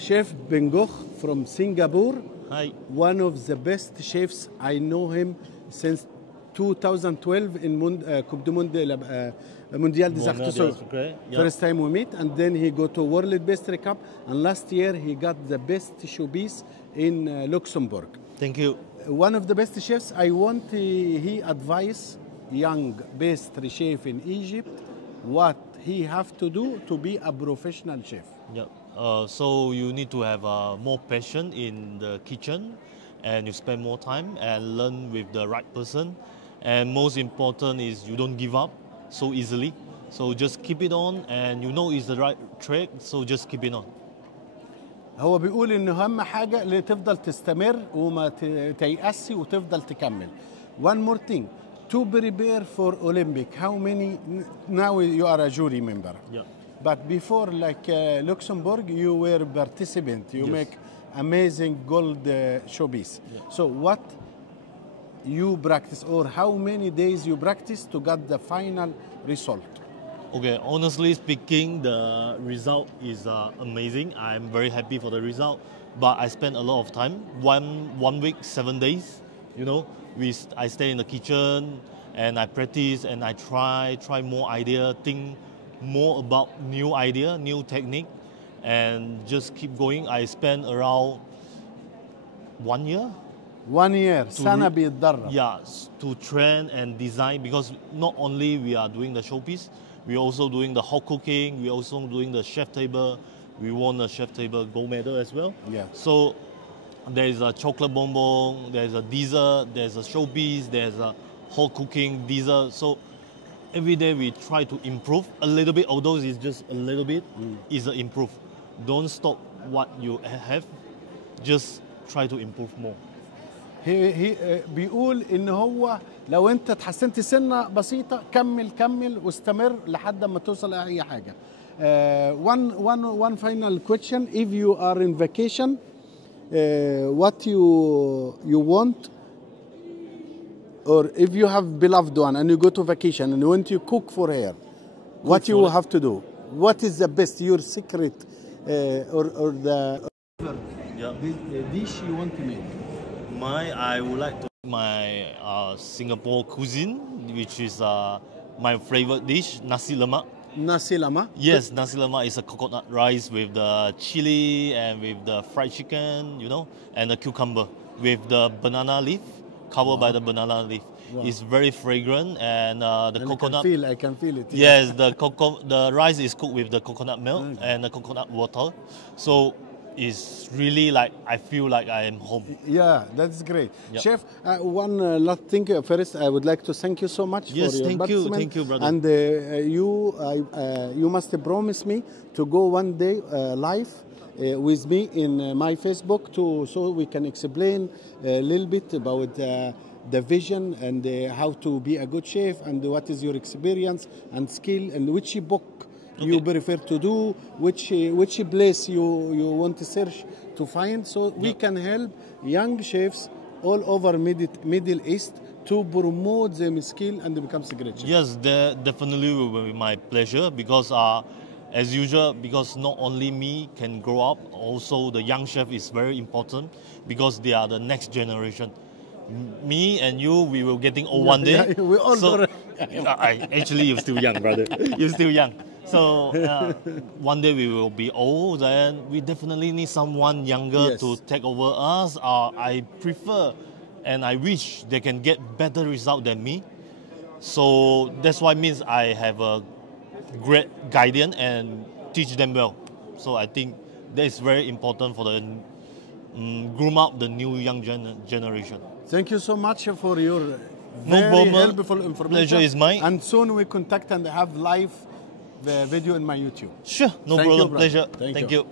Chef Ben Goh from Singapore. Hi. One of the best chefs. I know him since 2012 in Coupe du Monde, Mondial des Arts. So first time we meet, and then he go to World Pastry Cup, and last year he got the best showpiece in Luxembourg. Thank you. One of the best chefs. I want he advise young pastry chef in Egypt what he have to do to be a professional chef. Yeah. So you need to have more passion in the kitchen, and you spend more time and learn with the right person. And most important is you don't give up so easily. So just keep it on, and you know it's the right track. So just keep it on. هو بيقول إنه أهم حاجة اللي تفضل تستمر وما تيأسي وتفضل تكمل. One more thing, to prepare for Olympic, how many, now you are a jury member. Yeah. But before, like Luxembourg, you were participant. You make amazing gold showpiece. Yeah. So what you practice, or how many days you practice to get the final result? Okay, honestly speaking, the result is amazing. I'm very happy for the result. But I spent a lot of time, one week, 7 days. You know, I stay in the kitchen and I practice and I try more idea, think more about new idea, new technique, and just keep going. I spent around 1 year. 1 year, سنة بيتدرب. Yeah, to train and design, because not only we are doing the showpiece, we're also doing the hot cooking, we're also doing the chef table. We won the chef table gold medal as well. Yeah. So there is a chocolate bonbon, there's a dessert, there's a showpiece, there's a hot cooking dessert. So every day we try to improve a little bit, although it's just a little bit, is an improve. Don't stop what you have, just try to improve more. بيقول إن هو لو أنت تحسنت سنة بسيطة كمل واستمر لحد ما توصل لأي حاجة. One final question: if you are in vacation, what you want, or if you have beloved one and you go to vacation and you want to cook for her, what you have to do? What is the best, your secret, or the dish you want to make? I would like to make my Singapore cuisine, which is my favorite dish, nasi lemak. Nasi lemak? Yes, nasi lemak is a coconut rice with the chili and with the fried chicken, you know, and the cucumber with the banana leaf, covered by the banana leaf. Wow. It's very fragrant, and the coconut. I can feel it. Yes, the rice is cooked with the coconut milk and the coconut water. So it's really like, I feel like I am home. Yeah, that's great. Yep. Chef, one last thing. First, I would like to thank you so much for your participation. Thank you, brother. And you must promise me to go one day live with me in my Facebook so we can explain a little bit about the vision and how to be a good chef, and what is your experience and skill, and which book you prefer to do, which place you want to search to find, so we can help young chefs all over Middle East to promote their skill and become a great chef. Yes, definitely will be my pleasure, because as usual, because not only me can grow up, also the young chef is very important, because they are the next generation. Me and you, we will getting old one day. Yeah, we all so, actually, you're still young, brother. You're still young. So one day we will be old, and we definitely need someone younger to take over us. I prefer and I wish they can get better result than me. So that's why means I have a great guidance and teach them well. So I think that is very important for the groom up the new young generation. Thank you so much for your very helpful information. Pleasure is mine. And soon we contact and have live video in my YouTube. Sure, no problem. Pleasure. Thank you.